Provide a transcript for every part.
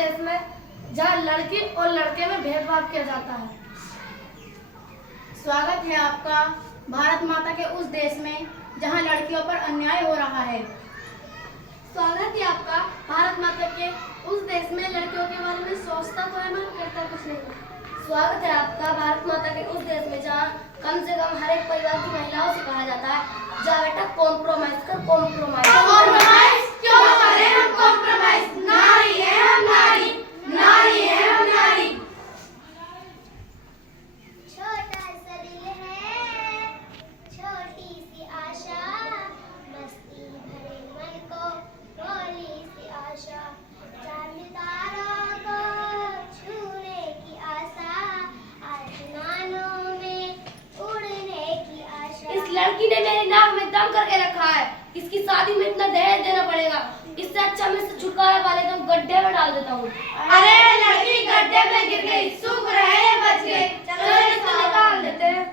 देश में जहां लड़की और लड़के में भेदभाव किया जाता है। स्वागत है आपका भारत माता के उस देश में जहां लड़कियों पर अन्याय हो रहा है। स्वागत है आपका भारत माता के उस देश में लड़कियों के बारे में सोचता तो है मगर करता कुछ नहीं। स्वागत है आपका भारत माता के उस देश में जहाँ कम से कम हर एक परिवार की महिलाओं से कहा जाता है जा बेटा कॉम्प्रोमाइज कर। कॉम्प्रोमाइज क्यों करें हम कॉम्प्रोमाइज? नारी है हम नारी, नारी है हम नारी। छोटा सा दिल है, छोटी सी आशा, मस्ती भरे मन को भोली सी आशा, चांद तारों को छूने की आशा, आसमानों में उड़ने की आशा। इस लड़की ने मेरी नाक में दम करके रखा है, इसकी शादी में इतना दहेज देना पड़ेगा। इससे अच्छा मैं इसे छुटकारा पा लेता हूँ, गड्ढे में डाल देता हूँ। अरे लड़की गड्ढे में गिर गई, सूख रहे बच गए, चलो इसे निकाल देते हैं।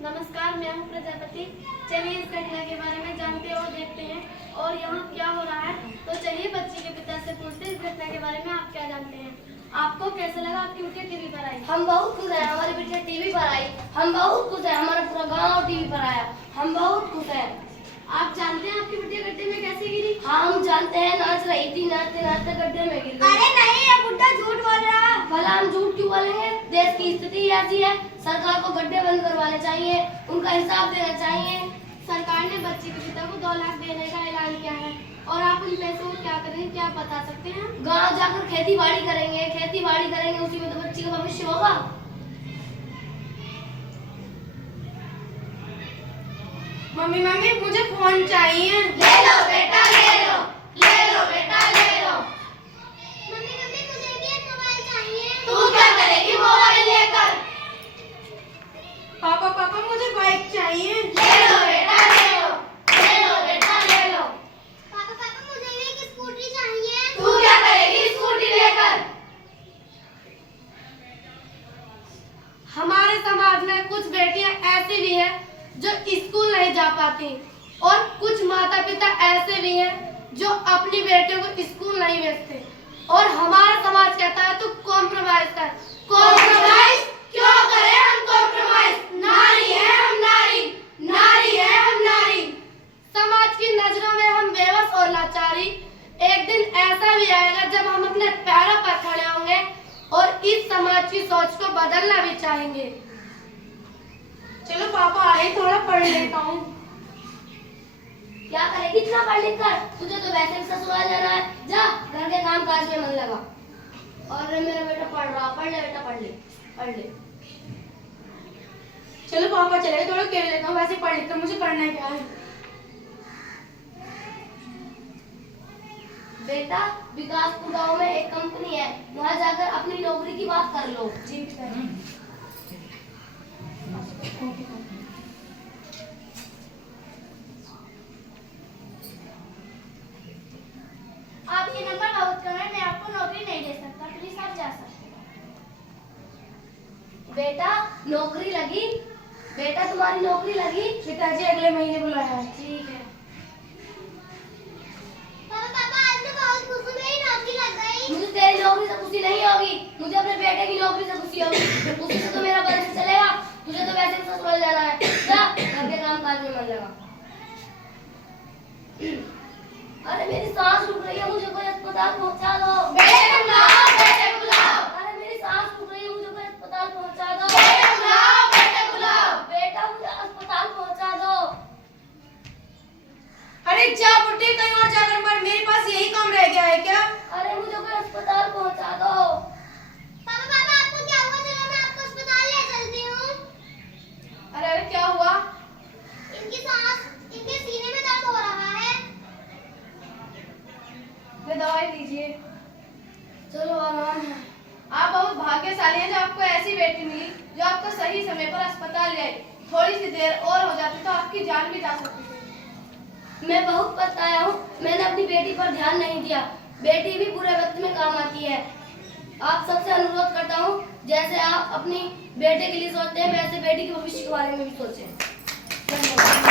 नमस्कार, मैं हूँ प्रजापति। चलिए इस घटना के बारे में जानते और देखते हैं और यहाँ क्या हो रहा है। तो चलिए बच्ची के पिता से पूछते हैं इस घटना के बारे में आप क्या जानते हैं। आपको कैसा लगा आपकी बिटिया टीवी पर आई? हम बहुत खुश हैं, हमारी बिटिया टीवी पर आई। हम बहुत खुश हैं, हमारा पूरा गांव टीवी पर आया। हम बहुत खुश हैं। आप जानते हैं आपकी बिटिया गड्ढे में कैसे गिरी? हाँ हम जानते हैं, नाच रही थी, नाचते नाचते गड्ढे में गिर गई। अरे नहीं, ये बुड्ढा झूठ बोल रहा है। भला हम झूठ क्यों बोलेंगे? देश की स्थिति ऐसी है, सरकार को गड्ढे बंद करवाने चाहिए, उनका हिसाब देना चाहिए। सरकार ने बच्ची के पिता को 2 लाख देने का ऐलान किया है और आप उन पैसों को क्या करेंगे, क्या बता सकते हैं? गांव जाकर खेती बाड़ी करेंगे, उसी में तो बच्ची का भविष्य होगा। मम्मी मम्मी मुझे फोन चाहिए। ले लो बेटा, ले लो, ले लो बेटा, ले लो। मम्मी मम्मी मुझे भी एक मोबाइल चाहिए। तू क्या करेगी मोबाइल लेकर? पापा पापा मुझे बाइक चाहिए। ले लो बेटा, ले लो, ले लो बेटा, ले लो। पापा पापा मुझे भी एक स्कूटी चाहिए। तू क्या करेगी स्कूटी लेकर? हमारे समाज में कुछ बेटियां ऐसी भी हैं जो स्कूल नहीं जा पाती और कुछ माता पिता ऐसे भी हैं जो अपनी बेटियों को स्कूल नहीं भेजते और हमारा समाज कहता है तू कॉम्प्रोमाइज कर। कॉम्प्रोमाइज क्यों करें हम कॉम्प्रोमाइज? नारी है हम नारी, नारी है हम नारी। समाज की नजरों में हम बेबस और लाचारी। एक दिन ऐसा भी आएगा जब हम अपने पैरों पर खड़े होंगे और इस समाज की सोच को बदलना भी चाहेंगे। चलो पापा आए, थोड़ा पढ़ लेता हूँ। क्या करेगी इतना पढ़ लिख कर? तुझे तो वैसे भी ससुराल जाना है, जा घर के काम काज में मन लगा। और मेरा बेटा पढ़ रहा, पढ़ ले बेटा, पढ़ ले, पढ़ ले। चलो पापा चले, थोड़ा खेल लेता हूँ, वैसे पढ़ लिख कर मुझे करना क्या है। बेटा विकासपुर गांव में एक कंपनी है, वहाँ जाकर अपनी नौकरी की बात कर लो। जी पिताजी। आपके नंबर बहुत कम है, मैं आपको नौकरी नहीं दे सकता, प्लीज आप जा सकते हैं। बेटा नौकरी लगी? बेटा तुम्हारी नौकरी लगी? पिताजी अगले महीने बुलाया है। ठीक है। पापा पापा आज मैं बहुत खुश हूँ, मेरी नौकरी लग गई। मुझे तेरी नौकरी से खुशी नहीं होगी, मुझे अपने बेटे की नौकरी से खुशी होगी। उसी से तो मेरा भविष्य चलेगा। तुझे तो वैसे भी ससुराल जाना है, जा घर के काम काज में मन लगा। अरे मेरी सांस रुक रही है, मुझे कोई अस्पताल पहुंचा दो। बेटे बुलाओ, बेटे बुलाओ। अरे मेरी सांस रुक रही है, मुझे कोई अस्पताल पहुंचा दो। बेटे बुलाओ, बेटे बुलाओ। बेटा मुझे अस्पताल पहुंचा दो। अरे जा बुड्ढे, कहीं और जाकर मर, मेरे पास यही काम रह गया है क्या? अरे मुझे कोई अस्पताल पहुंचा दो। पापा पापा आपको क्या हुआ? चलो मैं आपको अस्पताल ले चलती हूँ। अरे अरे क्या हुआ? इनके सीने में दर्द हो रहा है। मैं दवाई लीजिए। चलो आराम है। आप बहुत भाग्यशाली हैं जो आपको ऐसी बेटी मिली जो आपको सही समय पर अस्पताल ले आई। थोड़ी सी देर और हो जाती तो आपकी जान भी जा सकती थी। मैं बहुत पछताया हूँ, मैंने अपनी बेटी पर ध्यान नहीं दिया। बेटी भी बुरे वक्त में काम आती है। आप सबसे अनुरोध करता हूँ, जैसे आप अपनी बेटे के लिए सोचते हैं वैसे बेटी के भविष्य के बारे में भी सोचें। धन्यवाद।